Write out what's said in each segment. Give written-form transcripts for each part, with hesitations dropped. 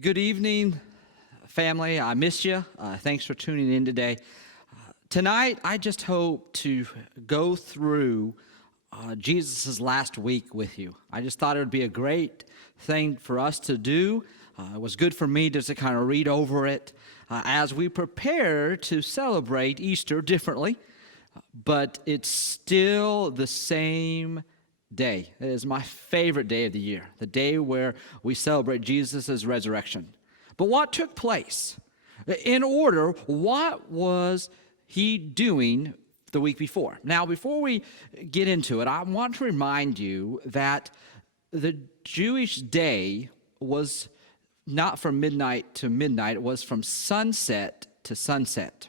Good evening, family. I miss you. Thanks for tuning in today. Tonight, I just hope to go through Jesus' last week with you. I just thought it would be a great thing for us to do. It was good for me just to kind of read over it as we prepare to celebrate Easter differently, but it's still the same day. It is my favorite day of the year, the day where we celebrate Jesus' resurrection. But what took place? In order, what was he doing the week before? Now, before we get into it, I want to remind you that the Jewish day was not from midnight to midnight, it was from sunset to sunset.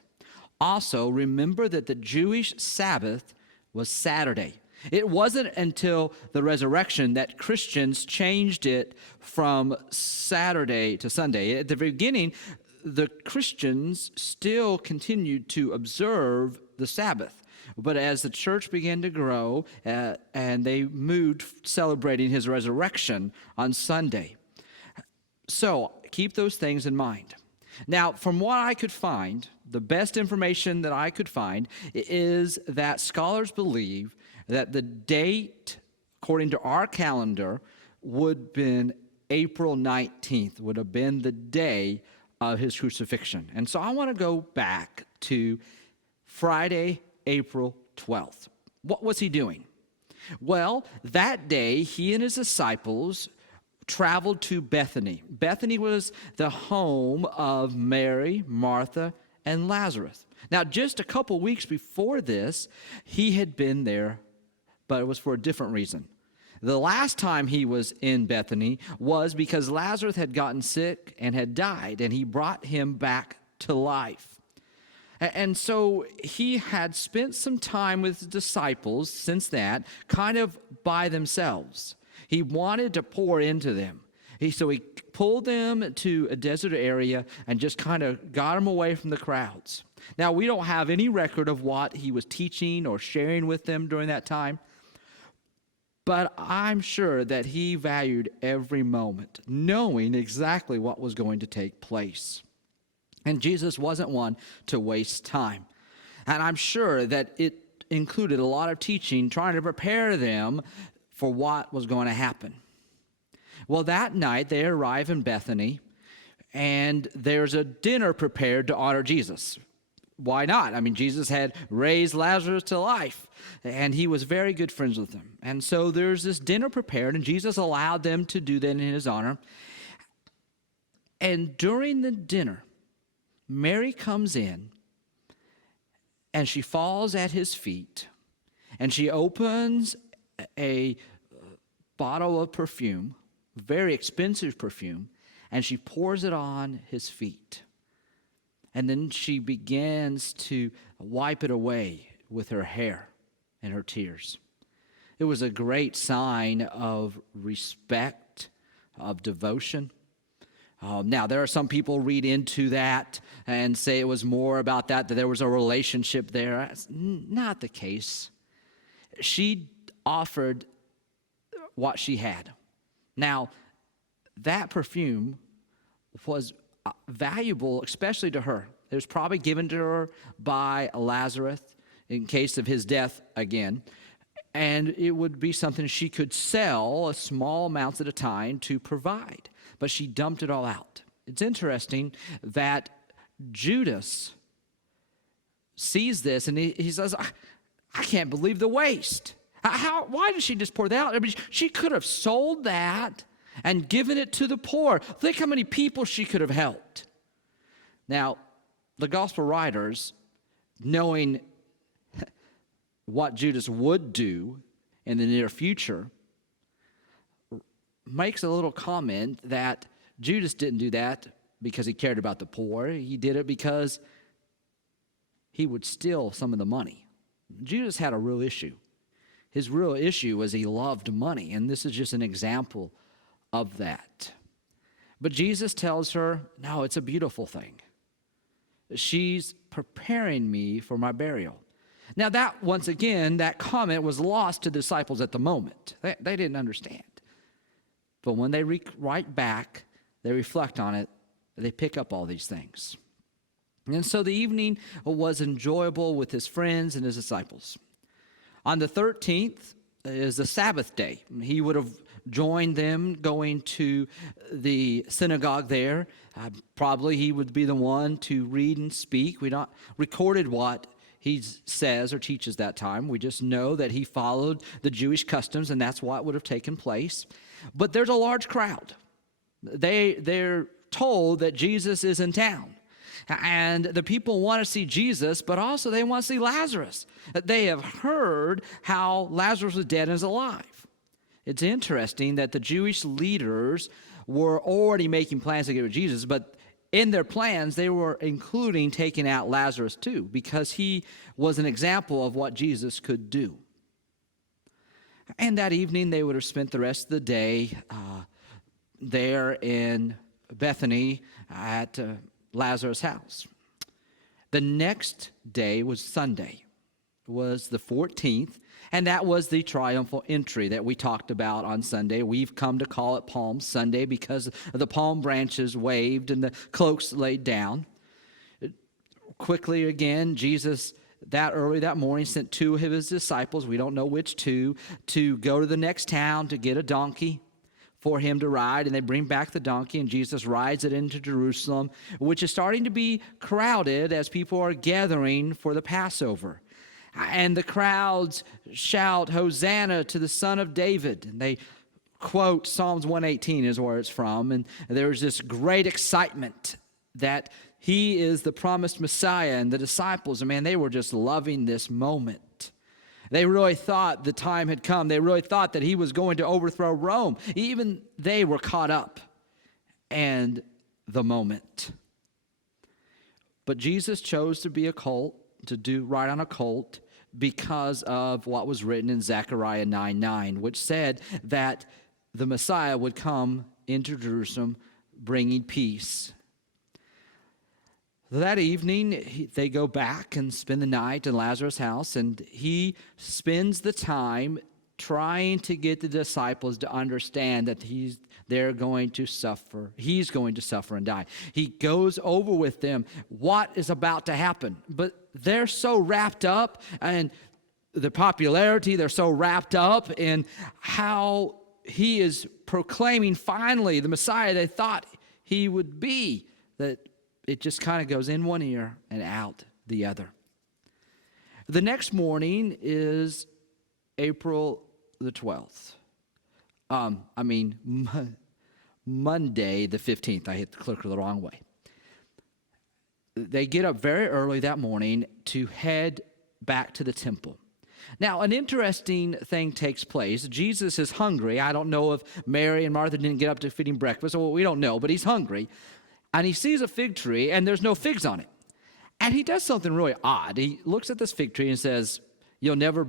Also, remember that the Jewish Sabbath was Saturday. It wasn't until the resurrection that Christians changed it from Saturday to Sunday. At the beginning, the Christians still continued to observe the Sabbath. But as the church began to grow and they moved celebrating his resurrection on Sunday. So keep those things in mind. Now, from what I could find, the best information that I could find is that scholars believe that the date, according to our calendar, would have been April 19th, would have been the day of his crucifixion. And so I want to go back to Friday, April 12th. What was he doing? Well, that day, he and his disciples traveled to Bethany. Bethany was the home of Mary, Martha, and Lazarus. Now, just a couple weeks before this, he had been there, but it was for a different reason. The last time he was in Bethany was because Lazarus had gotten sick and had died, and he brought him back to life. And so he had spent some time with his disciples since that, kind of by themselves. He wanted to pour into them. So he pulled them to a desert area and just kind of got them away from the crowds. Now, we don't have any record of what he was teaching or sharing with them during that time, but I'm sure that he valued every moment, knowing exactly what was going to take place. And Jesus wasn't one to waste time. And I'm sure that it included a lot of teaching, trying to prepare them for what was going to happen. Well, that night they arrive in Bethany, and there's a dinner prepared to honor Jesus. Why not? I mean, Jesus had raised Lazarus to life, and he was very good friends with him. And so there's this dinner prepared, and Jesus allowed them to do that in his honor. And during the dinner, Mary comes in, and she falls at his feet, and she opens a bottle of perfume, very expensive perfume, and she pours it on his feet. And then she begins to wipe it away with her hair and her tears. It was a great sign of respect, of devotion. Now, there are some people read into that and say it was more about that there was a relationship there. That's not the case. She offered what she had. Now, that perfume was valuable, especially to her. It was probably given to her by Lazarus in case of his death again. And it would be something she could sell a small amounts at a time to provide. But she dumped it all out. It's interesting that Judas sees this and he says, I can't believe the waste. Why did she just pour that out? I mean, she could have sold that and given it to the poor. Think how many people she could have helped. Now, the gospel writers, knowing what Judas would do in the near future, makes a little comment that Judas didn't do that because he cared about the poor. He did it because he would steal some of the money. Judas had a real issue. His real issue was he loved money, and this is just an example of that. But Jesus tells her, no, it's a beautiful thing. She's preparing me for my burial. Now that, once again, that comment was lost to the disciples at the moment. They didn't understand. But when they write back, they reflect on it, they pick up all these things. And so the evening was enjoyable with his friends and his disciples. On the 13th is the Sabbath day. He would have joined them going to the synagogue there. Probably he would be the one to read and speak. We not recorded what he says or teaches that time. We just know that he followed the Jewish customs, and that's what would have taken place. But there's a large crowd. They're told that Jesus is in town. And the people want to see Jesus, but also they want to see Lazarus. They have heard how Lazarus was dead and is alive. It's interesting that the Jewish leaders were already making plans to get rid of Jesus, but in their plans, they were including taking out Lazarus too, because he was an example of what Jesus could do. And that evening, they would have spent the rest of the day there in Bethany at Lazarus' house. The next day was Sunday, was the 14th, and that was the triumphal entry that we talked about on Sunday. We've come to call it Palm Sunday because the palm branches waved and the cloaks laid down. Quickly again, Jesus that early that morning sent two of his disciples, we don't know which two, to go to the next town to get a donkey for him to ride, and they bring back the donkey, and Jesus rides it into Jerusalem, which is starting to be crowded as people are gathering for the Passover. And the crowds shout, "Hosanna to the Son of David." And they quote Psalms 118 is where it's from, and there's this great excitement that he is the promised Messiah, and the disciples, man, they were just loving this moment. They really thought the time had come. They really thought that he was going to overthrow Rome. Even they were caught up in the moment. But Jesus chose to be a colt, to ride on a colt, because of what was written in Zechariah 9:9, which said that the Messiah would come into Jerusalem bringing peace. That evening, they go back and spend the night in Lazarus' house, and he spends the time trying to get the disciples to understand that they're going to suffer. He's going to suffer and die. He goes over with them what is about to happen, but they're so wrapped up in the popularity, they're so wrapped up in how he is proclaiming finally the Messiah they thought he would be, that it just kind of goes in one ear and out the other. The next morning is April the 12th. Monday the 15th. I hit the clicker the wrong way. They get up very early that morning to head back to the temple. Now, an interesting thing takes place. Jesus is hungry. I don't know if Mary and Martha didn't get up to feed him breakfast, or we don't know, but he's hungry. And he sees a fig tree, and there's no figs on it. And he does something really odd. He looks at this fig tree and says, "You'll never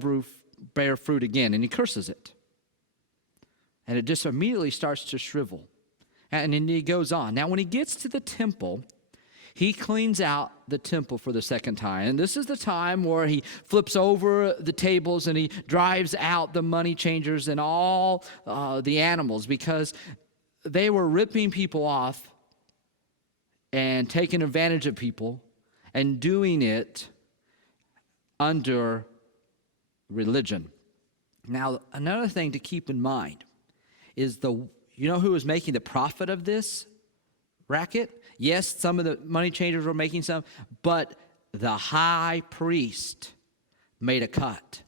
bear fruit again," and he curses it. And it just immediately starts to shrivel. And then he goes on. Now, when he gets to the temple, he cleans out the temple for the second time. And this is the time where he flips over the tables and he drives out the money changers and all the animals, because they were ripping people off and taking advantage of people and doing it under religion. Now, another thing to keep in mind is you know who was making the profit of this racket? Yes, some of the money changers were making some, but the high priest made a cut.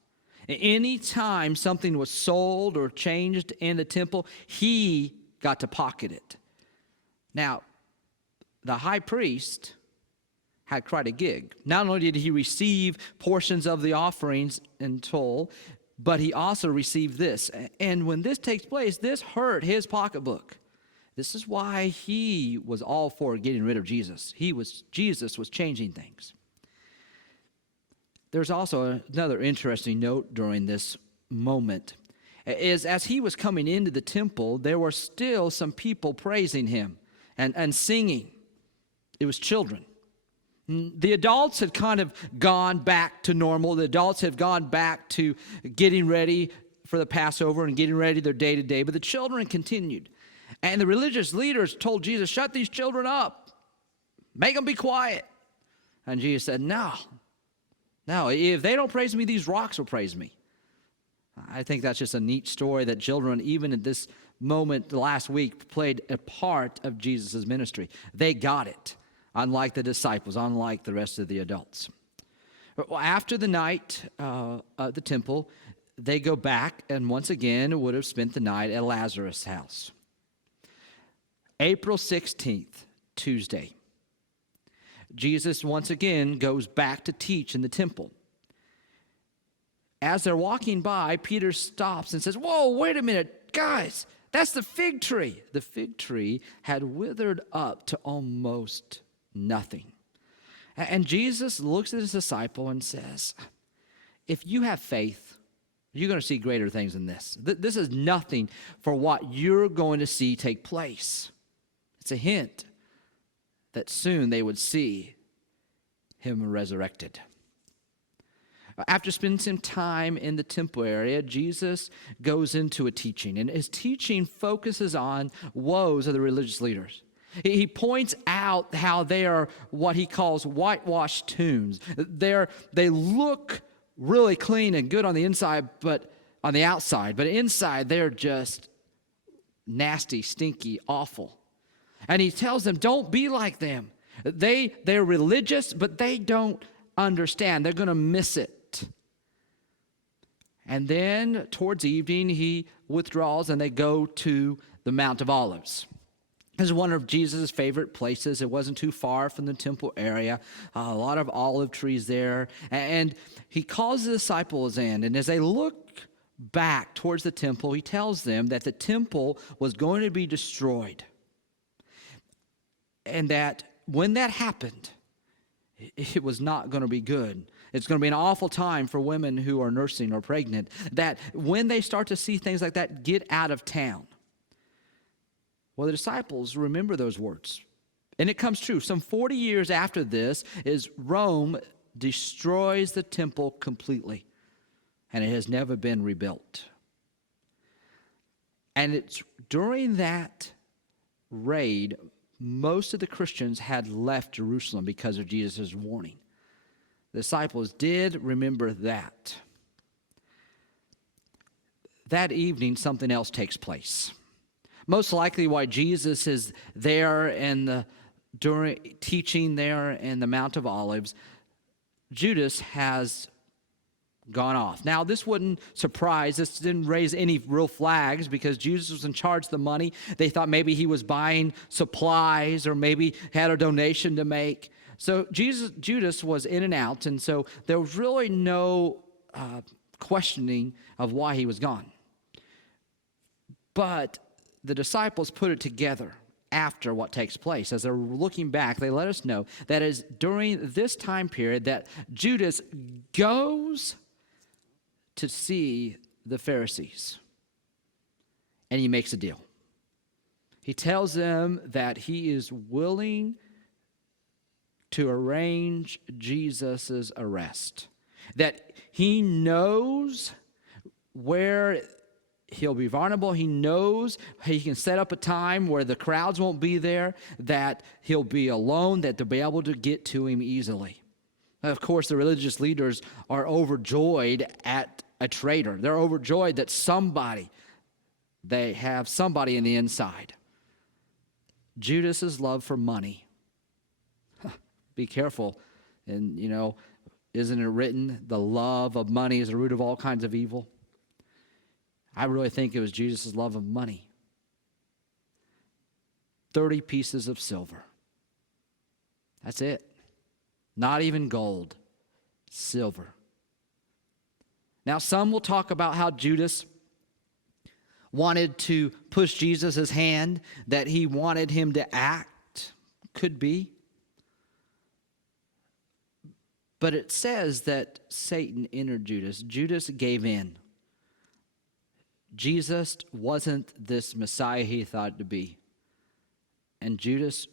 Anytime something was sold or changed in the temple, he got to pocket it. Now, the high priest had quite a gig. Not only did he receive portions of the offerings in toll, but he also received this. And when this takes place, this hurt his pocketbook. This is why he was all for getting rid of Jesus. Jesus was changing things. There's also another interesting note during this moment. As he was coming into the temple, there were still some people praising him and singing. It was children. The adults had kind of gone back to normal. The adults have gone back to getting ready for the Passover and getting ready their day-to-day, but the children continued. And the religious leaders told Jesus, shut these children up. Make them be quiet. And Jesus said, no, if they don't praise me, these rocks will praise me. I think that's just a neat story that children, even at this moment last week, played a part of Jesus' ministry. They got it, unlike the disciples, unlike the rest of the adults. After the night at the temple, they go back and once again would have spent the night at Lazarus' house. April 16th, Tuesday. Jesus once again goes back to teach in the temple. As they're walking by, Peter stops and says, whoa, wait a minute, guys, that's the fig tree. The fig tree had withered up to almost nothing. And Jesus looks at his disciple and says, if you have faith, you're going to see greater things than this. This is nothing for what you're going to see take place. It's a hint that soon they would see him resurrected. After spending some time in the temple area, Jesus goes into a teaching, and his teaching focuses on woes of the religious leaders. He points out how they are what he calls whitewashed tombs. They look really clean and good on the inside, but on the outside, but inside they're just nasty, stinky, awful. And he tells them, don't be like them. They're religious, but they don't understand. They're going to miss it. And then towards evening, he withdraws and they go to the Mount of Olives. This is one of Jesus' favorite places. It wasn't too far from the temple area. A lot of olive trees there. And he calls the disciples in. And as they look back towards the temple, he tells them that the temple was going to be destroyed. And that when that happened, it was not going to be good. It's going to be an awful time for women who are nursing or pregnant. That when they start to see things like that, get out of town. Well, the disciples remember those words. And it comes true. Some 40 years after this is Rome destroys the temple completely. And it has never been rebuilt. And it's during that raid, most of the Christians had left Jerusalem because of Jesus' warning. The disciples did remember that. That evening, something else takes place. Most likely why Jesus is there during teaching there in the Mount of Olives, Judas has gone off. Now, this wouldn't surprise. This didn't raise any real flags because Jesus was in charge of the money. They thought maybe he was buying supplies or maybe had a donation to make. So Judas was in and out, and so there was really no questioning of why he was gone. But the disciples put it together after what takes place. As they're looking back, they let us know that is during this time period that Judas goes to see the Pharisees. And he makes a deal. He tells them that he is willing to arrange Jesus' arrest. That he knows where he'll be vulnerable. He knows he can set up a time where the crowds won't be there, that he'll be alone, that they'll be able to get to him easily. Of course, the religious leaders are overjoyed at a traitor. They're overjoyed that they have somebody in the inside. Judas's love for money. Be careful. And, isn't it written, the love of money is the root of all kinds of evil? I really think it was Jesus' love of money. 30 pieces of silver. That's it. Not even gold. Silver. Now, some will talk about how Judas wanted to push Jesus' hand, that he wanted him to act. Could be. But it says that Satan entered Judas. Judas gave in. Jesus wasn't this Messiah he thought to be. And Judas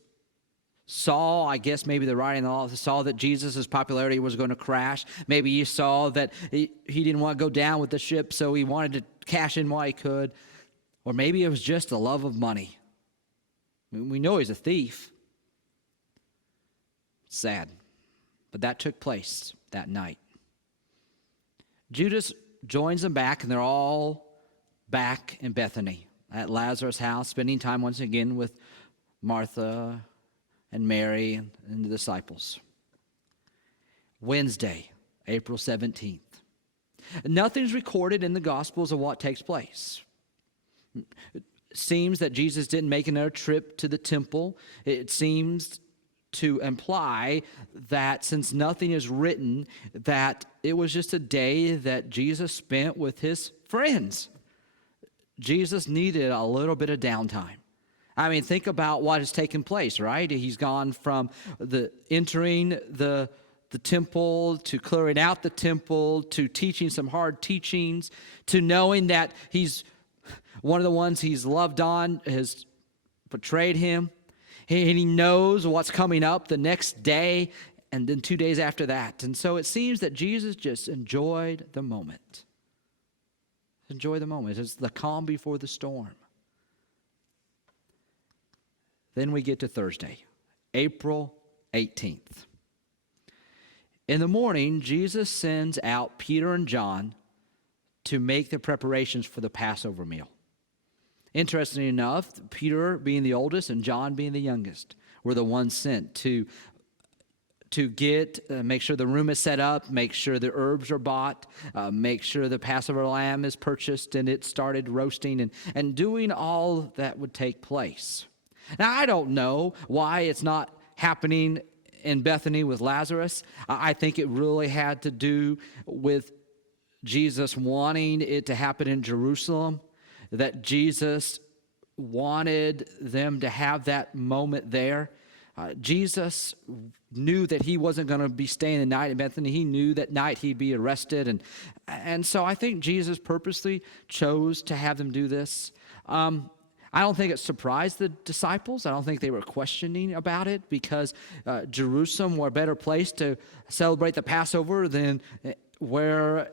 saw, I guess maybe the writing on the wall, saw that Jesus' popularity was going to crash. Maybe he saw that he didn't want to go down with the ship, so he wanted to cash in while he could. Or maybe it was just the love of money. We know he's a thief. Sad. But that took place that night. Judas joins them back, and they're all back in Bethany at Lazarus' house, spending time once again with Martha and Mary and the disciples. Wednesday, April 17th. Nothing's recorded in the Gospels of what takes place. It seems that Jesus didn't make another trip to the temple. It seems to imply that since nothing is written, that it was just a day that Jesus spent with his friends. Jesus needed a little bit of downtime. I mean, think about what has taken place, right? He's gone from entering the temple, to clearing out the temple, to teaching some hard teachings, to knowing that he's one of the ones he's loved on has betrayed him. He knows what's coming up the next day and then 2 days after that. And so it seems that Jesus just enjoyed the moment. Enjoy the moment. It's the calm before the storm. Then we get to Thursday, April 18th. In the morning, Jesus sends out Peter and John to make the preparations for the Passover meal. Interestingly enough, Peter being the oldest and John being the youngest were the ones sent to make sure the room is set up, make sure the herbs are bought, make sure the Passover lamb is purchased and it started roasting and doing all that would take place. Now, I don't know why it's not happening in Bethany with Lazarus. I think it really had to do with Jesus wanting it to happen in Jerusalem, that Jesus wanted them to have that moment there. Jesus knew that he wasn't going to be staying the night in Bethany. He knew that night he'd be arrested. And so I think Jesus purposely chose to have them do this. I don't think it surprised the disciples. I don't think they were questioning about it because Jerusalem were a better place to celebrate the Passover than where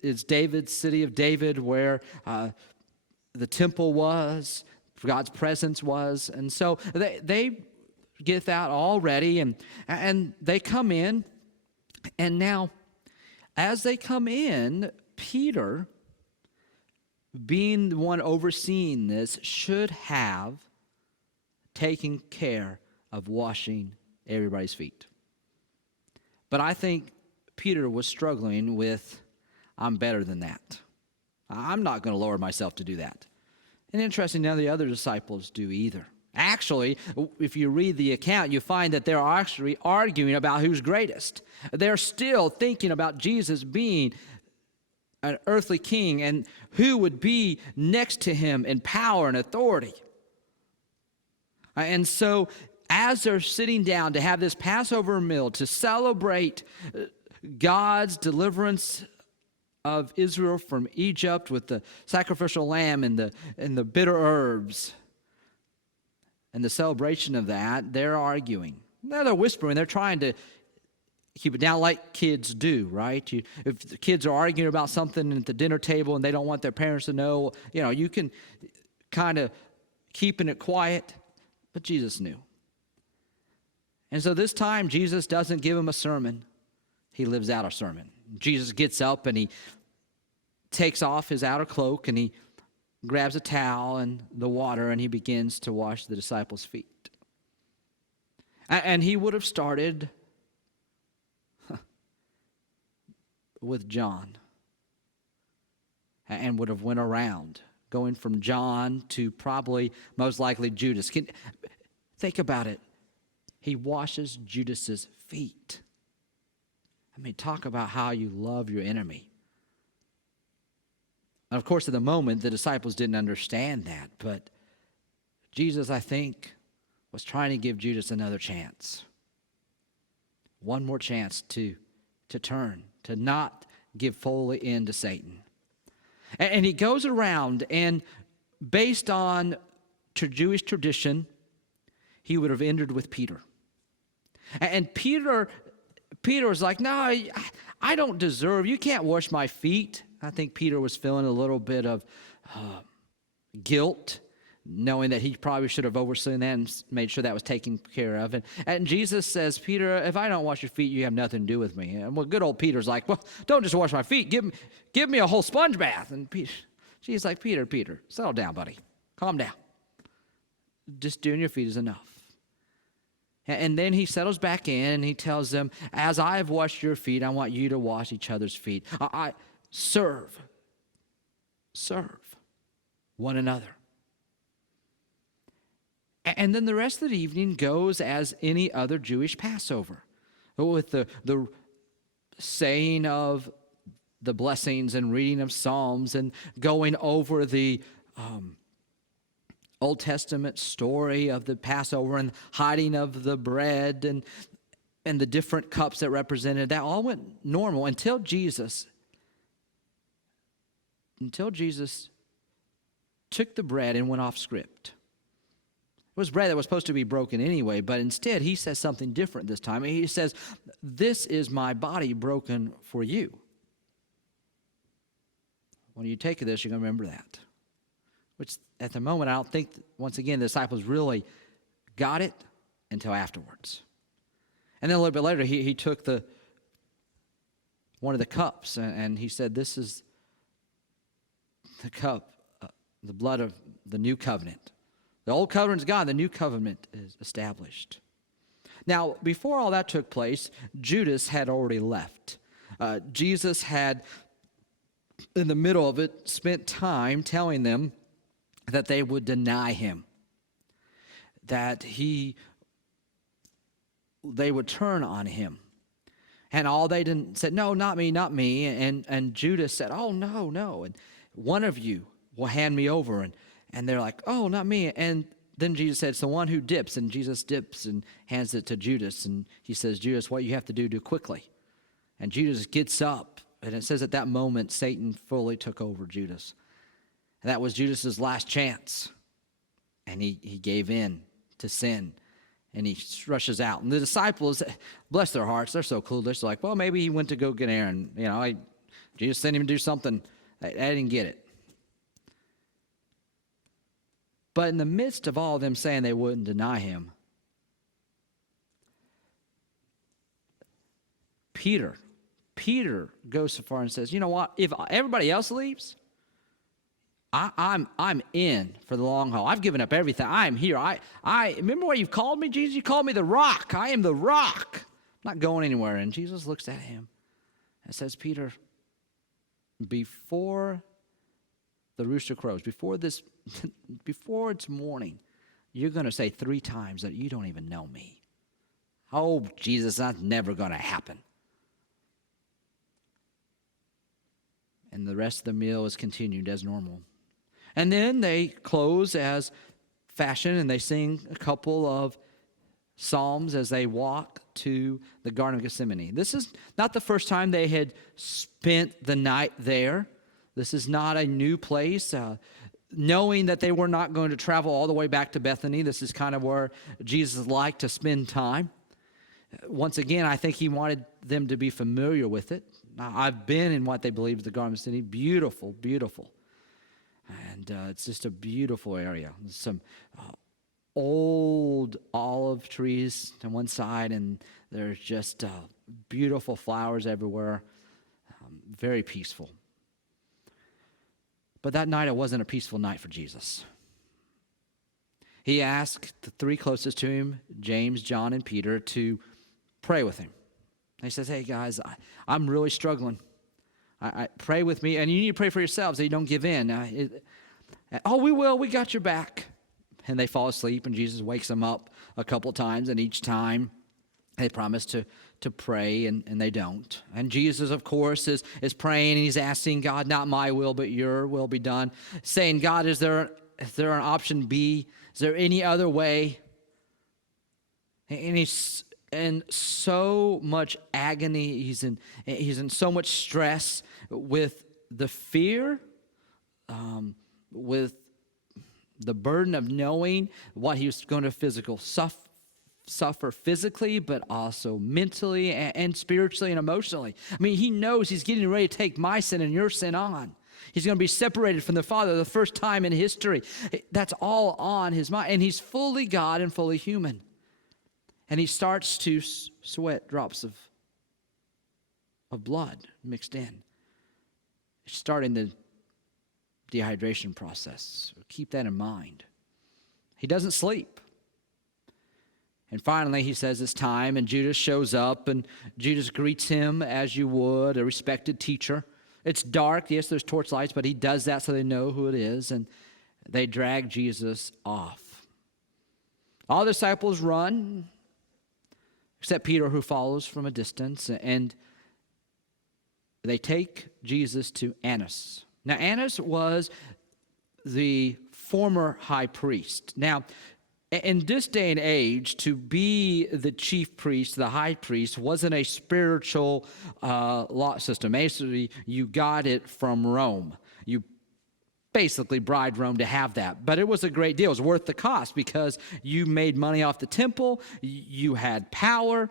is David's city of David, where the temple was, God's presence was. And so they get that all ready and they come in. And now, as they come in, Peter, being the one overseeing this, should have taken care of washing everybody's feet. But I think Peter was struggling with, I'm better than that. I'm not going to lower myself to do that. And interesting, none of the other disciples do either. Actually, if you read the account, you find that they're actually arguing about who's greatest. They're still thinking about Jesus being an earthly king and who would be next to him in power and authority. And so as they're sitting down to have this Passover meal to celebrate God's deliverance of Israel from Egypt with the sacrificial lamb and the bitter herbs and the celebration of that, they're arguing. Now they're whispering. They're trying to keep it down like kids do, right? If the kids are arguing about something at the dinner table and they don't want their parents to know, you can kind of keeping it quiet. But Jesus knew. And so this time, Jesus doesn't give them a sermon. He lives out a sermon. Jesus gets up and he takes off his outer cloak and he grabs a towel and the water and he begins to wash the disciples' feet. And he would have started with John and would have went around, going from John to probably most likely Judas. Think about it. He washes Judas's feet. I mean, talk about how you love your enemy. And of course, at the moment, the disciples didn't understand that, but Jesus, I think, was trying to give Judas another chance. One more chance to turn, to not give fully in to Satan. And he goes around, and based on Jewish tradition, he would have ended with Peter. And Peter was like, no, I don't deserve, you can't wash my feet. I think Peter was feeling a little bit of guilt knowing that he probably should have overseen that and made sure that was taken care of. And Jesus says, Peter, if I don't wash your feet, you have nothing to do with me. And well, good old Peter's like, well, don't just wash my feet. Give me a whole sponge bath. And Jesus like, Peter, settle down, buddy. Calm down. Just doing your feet is enough. And then he settles back in and he tells them, as I have washed your feet, I want you to wash each other's feet. I serve one another. And then the rest of the evening goes as any other Jewish Passover, with the saying of the blessings and reading of Psalms and going over the Old Testament story of the Passover and hiding of the bread and the different cups that represented. That all went normal until Jesus took the bread and went off script. It was bread that was supposed to be broken anyway, but instead he says something different this time. He says, this is my body broken for you. When you take this, you're going to remember that. Which at the moment, I don't think, once again, the disciples really got it until afterwards. And then a little bit later, he took one of the cups and he said, this is the cup, the blood of the new covenant. The old covenant's gone, the new covenant is established. Now, before all that took place, Judas had already left. Jesus had, in the middle of it, spent time telling them that they would deny him, that they would turn on him. And all they said, no, not me. And Judas said, oh, no. And one of you will hand me over. And they're like, oh, not me. And then Jesus said, it's the one who dips. And Jesus dips and hands it to Judas. And he says, Judas, what you have to do quickly. And Judas gets up. And it says at that moment, Satan fully took over Judas. And that was Judas's last chance. And he gave in to sin. And he rushes out. And the disciples, bless their hearts, they're so clueless. They're like, well, maybe he went to go get Aaron. Jesus sent him to do something. I didn't get it. But in the midst of all of them saying they wouldn't deny him, Peter goes so far and says, you know what? If everybody else leaves, I'm in for the long haul. I've given up everything. I am here. I remember what you've called me, Jesus? You called me the rock. I am the rock. I'm not going anywhere. And Jesus looks at him and says, Peter, before the rooster crows, before it's morning, you're going to say 3 times that you don't even know me. Oh, Jesus, that's never going to happen. And the rest of the meal is continued as normal. And then they close as fashion and they sing a couple of psalms as they walk to the Garden of Gethsemane. This is not the first time they had spent the night there. This is not a new place. Knowing that they were not going to travel all the way back to Bethany, this is kind of where Jesus liked to spend time. Once again, I think he wanted them to be familiar with it. Now, I've been in what they believe is the Garden of Gethsemane. Beautiful, beautiful. And it's just a beautiful area. There's some old olive trees on one side, and there's just beautiful flowers everywhere. Very peaceful. But that night, it wasn't a peaceful night for Jesus. He asked the 3 closest to him, James, John, and Peter, to pray with him. He says, hey, guys, I'm really struggling. I pray with me, and you need to pray for yourselves that you don't give in. Oh, we will. We got your back. And they fall asleep, and Jesus wakes them up a couple times, and each time they promise to pray, and they don't. And Jesus, of course, is praying, and he's asking God, not my will, but your will be done. Saying, God, is there an option B? Is there any other way? And he's in so much agony. He's in so much stress with the fear, with the burden of knowing what he was going to suffer physically, but also mentally and spiritually and emotionally. I mean, he knows he's getting ready to take my sin and your sin on. He's going to be separated from the Father the first time in history. That's all on his mind. And he's fully God and fully human. And he starts to sweat drops of blood mixed in, starting the dehydration process. Keep that in mind. He doesn't sleep. And finally, he says it's time, and Judas shows up, and Judas greets him as you would a respected teacher. It's dark. Yes, there's torchlights, but he does that so they know who it is, and they drag Jesus off. All the disciples run, except Peter, who follows from a distance, and they take Jesus to Annas. Now, Annas was the former high priest. Now, in this day and age, to be the chief priest, the high priest, wasn't a spiritual law system. Basically, you got it from Rome. You basically bribed Rome to have that. But it was a great deal. It was worth the cost because you made money off the temple. You had power.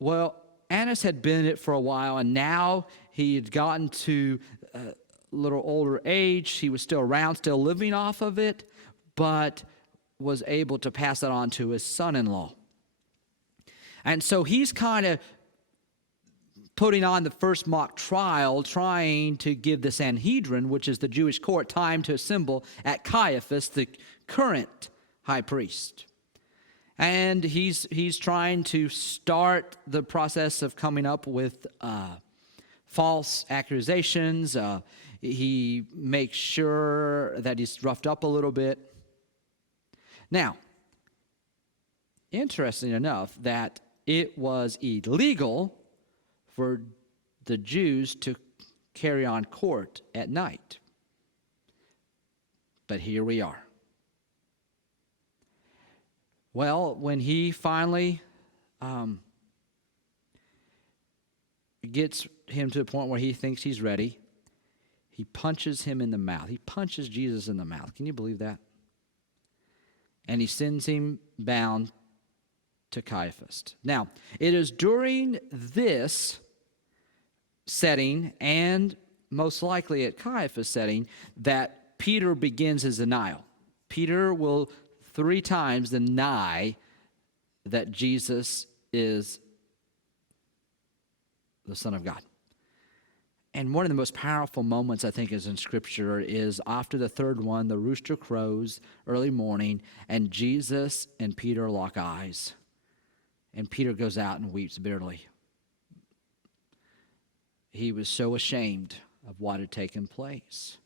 Well, Annas had been in it for a while, and now he had gotten to a little older age. He was still around, still living off of it, but was able to pass that on to his son-in-law. And so he's kind of putting on the first mock trial, trying to give the Sanhedrin, which is the Jewish court, time to assemble at Caiaphas, the current high priest. And he's trying to start the process of coming up with false accusations. He makes sure that he's roughed up a little bit. Now, interesting enough that it was illegal for the Jews to carry on court at night. But here we are. Well, when he finally gets him to the point where he thinks he's ready, he punches him in the mouth. He punches Jesus in the mouth. Can you believe that? And he sends him bound to Caiaphas. Now, it is during this setting, and most likely at Caiaphas' setting, that Peter begins his denial. Peter will 3 times deny that Jesus is the Son of God. And one of the most powerful moments, I think, is in Scripture is after the third one, the rooster crows early morning, and Jesus and Peter lock eyes. And Peter goes out and weeps bitterly. He was so ashamed of what had taken place.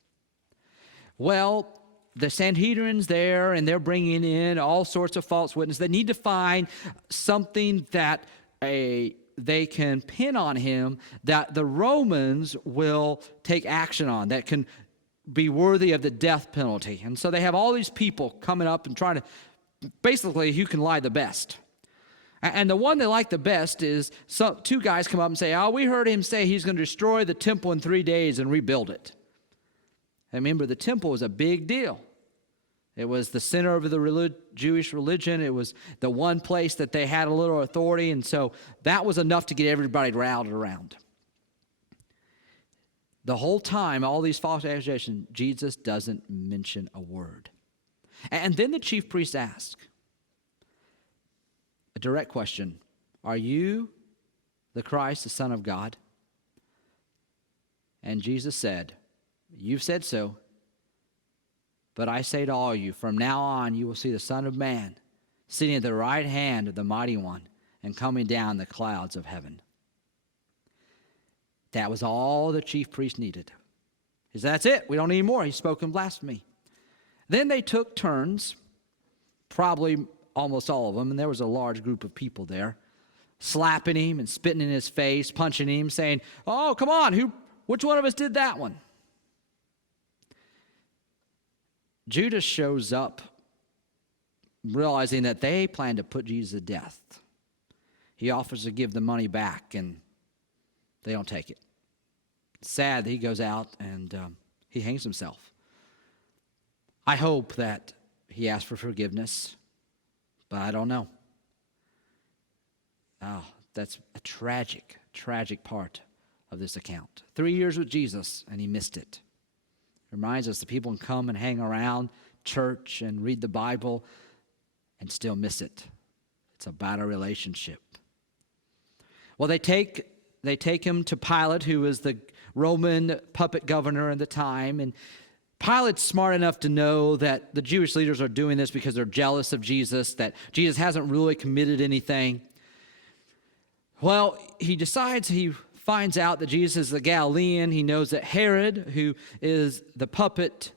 Well, the Sanhedrin's there, and they're bringing in all sorts of false witnesses. They need to find something that they can pin on him that the Romans will take action on, that can be worthy of the death penalty. And so they have all these people coming up and trying to, basically, who can lie the best. And the one they like the best is 2 guys come up and say, we heard him say he's going to destroy the temple in 3 days and rebuild it. And remember, the temple was a big deal. It was the center of the Jewish religion. It was the one place that they had a little authority, and so that was enough to get everybody rallied around. The whole time, all these false accusations, Jesus doesn't mention a word. And then the chief priests ask a direct question: are you the Christ, the Son of God? And Jesus said, you've said so. But I say to all you, from now on you will see the Son of Man sitting at the right hand of the Mighty One and coming down the clouds of heaven. That was all the chief priest needed. He said, that's it. We don't need more. He's spoken blasphemy. Then they took turns, probably almost all of them, and there was a large group of people there, slapping him and spitting in his face, punching him, saying, oh, come on, which one of us did that one? Judas shows up realizing that they plan to put Jesus to death. He offers to give the money back, and they don't take it. It's sad that he goes out and he hangs himself. I hope that he asks for forgiveness, but I don't know. Oh, that's a tragic, tragic part of this account. 3 years with Jesus, and he missed it. Reminds us that people can come and hang around church and read the Bible and still miss it. It's about a relationship. Well, they take him to Pilate, who was the Roman puppet governor at the time, and Pilate's smart enough to know that the Jewish leaders are doing this because they're jealous of Jesus, that Jesus hasn't really committed anything. Well, he finds out that Jesus is a Galilean. He knows that Herod, who is the puppet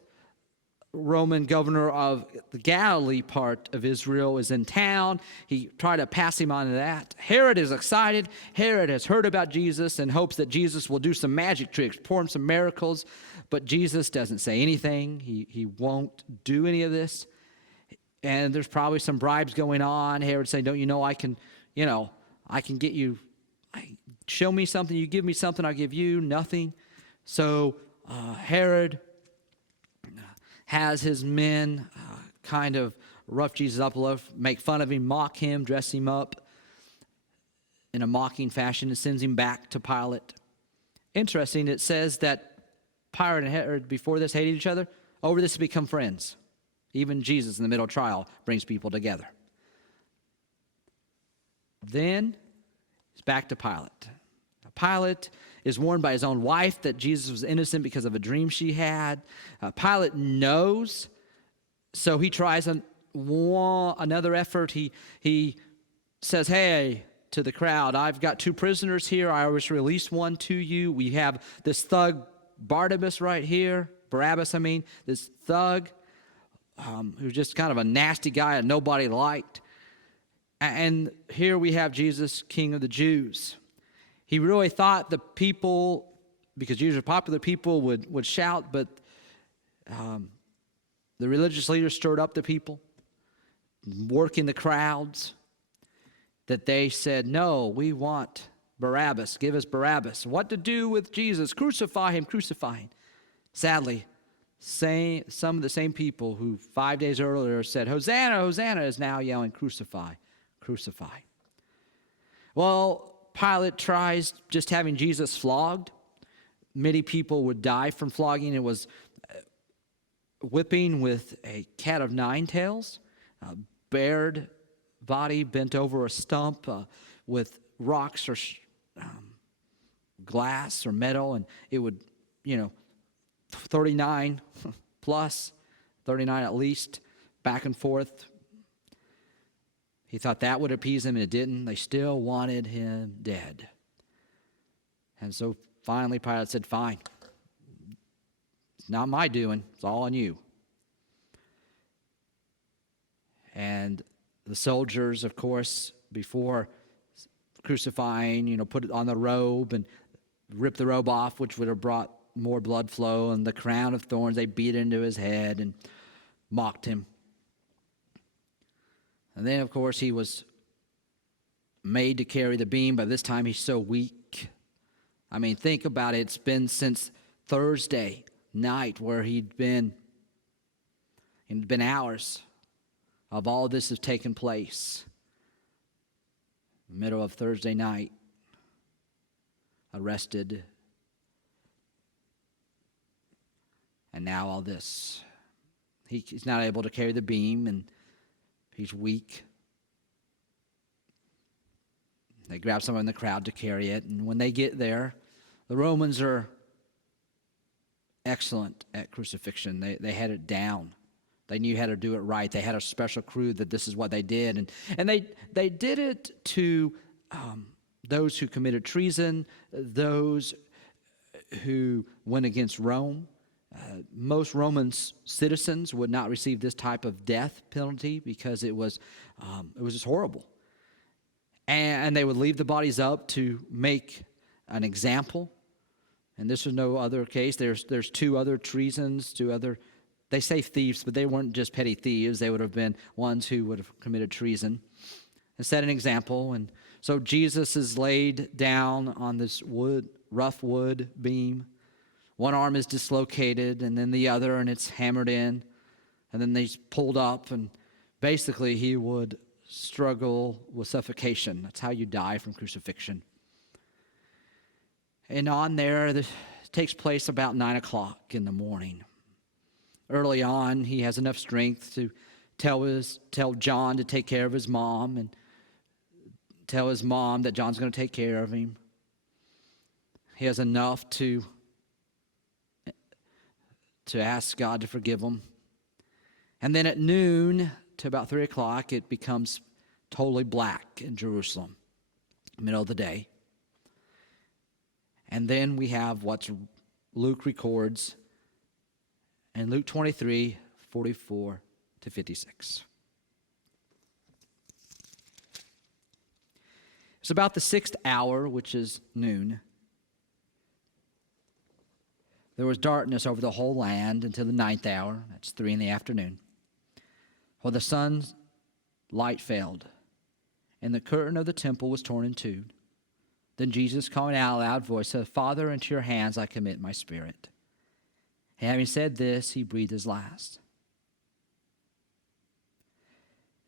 Roman governor of the Galilee part of Israel, is in town. He tried to pass him on to that. Herod is excited. Herod has heard about Jesus and hopes that Jesus will do some magic tricks, perform some miracles, but Jesus doesn't say anything. He won't do any of this. And there's probably some bribes going on. Herod saying, don't you know I can get you, show me something, you give me something, I'll give you nothing. So Herod has his men kind of rough Jesus up a little, make fun of him, mock him, dress him up in a mocking fashion, and sends him back to Pilate. Interesting, it says that Pilate and Herod before this hated each other. Over this, become friends. Even Jesus in the middle of trial brings people together. Then it's back to Pilate. Pilate is warned by his own wife that Jesus was innocent because of a dream she had. Pilate knows, so he tries another effort. He says, hey, to the crowd, I've got 2 prisoners here. I always released one to you. We have this thug Barabbas right here. Barabbas, this thug who's just kind of a nasty guy that nobody liked. And here we have Jesus, King of the Jews. He really thought the people, because Jesus was popular, people would shout, but the religious leaders stirred up the people, working the crowds, that they said, no, we want Barabbas. Give us Barabbas. What to do with Jesus? Crucify him, crucify him. Sadly, some of the same people who 5 days earlier said, Hosanna, Hosanna, is now yelling, crucify, crucify. Well, Pilate tries just having Jesus flogged. Many people would die from flogging. It was whipping with a cat of 9 tails, a bared body bent over a stump with rocks or glass or metal, and it would, 39 plus, 39 at least, back and forth. He thought that would appease them, and it didn't. They still wanted him dead. And so finally Pilate said, fine. It's not my doing. It's all on you. And the soldiers, of course, before crucifying, put it on the robe and rip the robe off, which would have brought more blood flow, and the crown of thorns, they beat into his head and mocked him. And then, of course, he was made to carry the beam. By this time, he's so weak. Think about it. It's been since Thursday night where he'd been hours of all this has taken place. Middle of Thursday night, arrested. And now all this. He's not able to carry the beam, and he's weak. They grab someone in the crowd to carry it. And when they get there, the Romans are excellent at crucifixion. They had it down. They knew how to do it right. They had a special crew that this is what they did. And they did it to those who committed treason, those who went against Rome. Most Roman citizens would not receive this type of death penalty because it was just horrible. And they would leave the bodies up to make an example. And this was no other case. There's 2 other treasons, 2 other, they say thieves, but they weren't just petty thieves. They would have been ones who would have committed treason and set an example. And so Jesus is laid down on this rough wood beam. One arm is dislocated, and then the other, and it's hammered in. And then he's pulled up, and basically he would struggle with suffocation. That's how you die from crucifixion. And on there, this takes place about 9 o'clock in the morning. Early on, he has enough strength to tell John to take care of his mom and tell his mom that John's going to take care of him. He has enough to ask God to forgive him. And then at noon to about 3 o'clock, it becomes totally black in Jerusalem, middle of the day. And then we have what Luke records in Luke 23, 44 to 56. It's about the 6th hour, which is noon. There was darkness over the whole land until the 9th hour. That's 3 in the afternoon. For the sun's light failed, and the curtain of the temple was torn in two. Then Jesus, calling out in a loud voice, said, Father, into your hands I commit my spirit. And having said this, he breathed his last.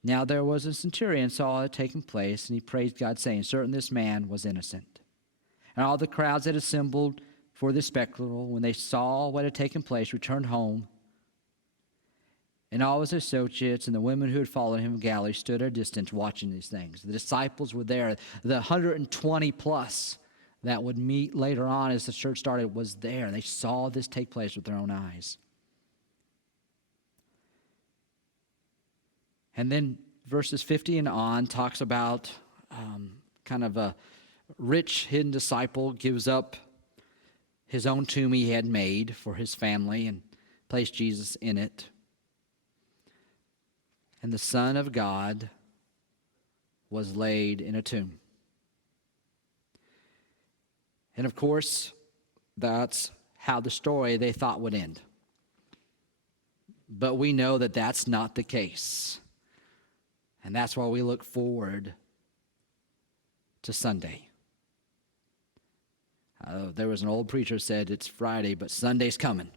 Now there was a centurion saw it had taken place, and he praised God, saying, Certain this man was innocent. And all the crowds that assembled for this spectacle, when they saw what had taken place, returned home. And all his associates and the women who had followed him from Galilee stood at a distance watching these things. The disciples were there. The 120 plus that would meet later on as the church started was there. They saw this take place with their own eyes. And then verses 50 and on talks about kind of a rich hidden disciple gives up his own tomb he had made for his family and placed Jesus in it. And the Son of God was laid in a tomb. And of course, that's how the story they thought would end. But we know that that's not the case. And that's why we look forward to Sunday. There was an old preacher said it's Friday, but Sunday's coming.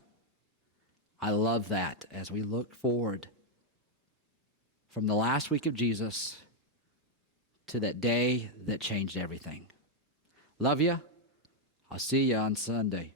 I love that as we look forward from the last week of Jesus to that day that changed everything. Love you. I'll see you on Sunday.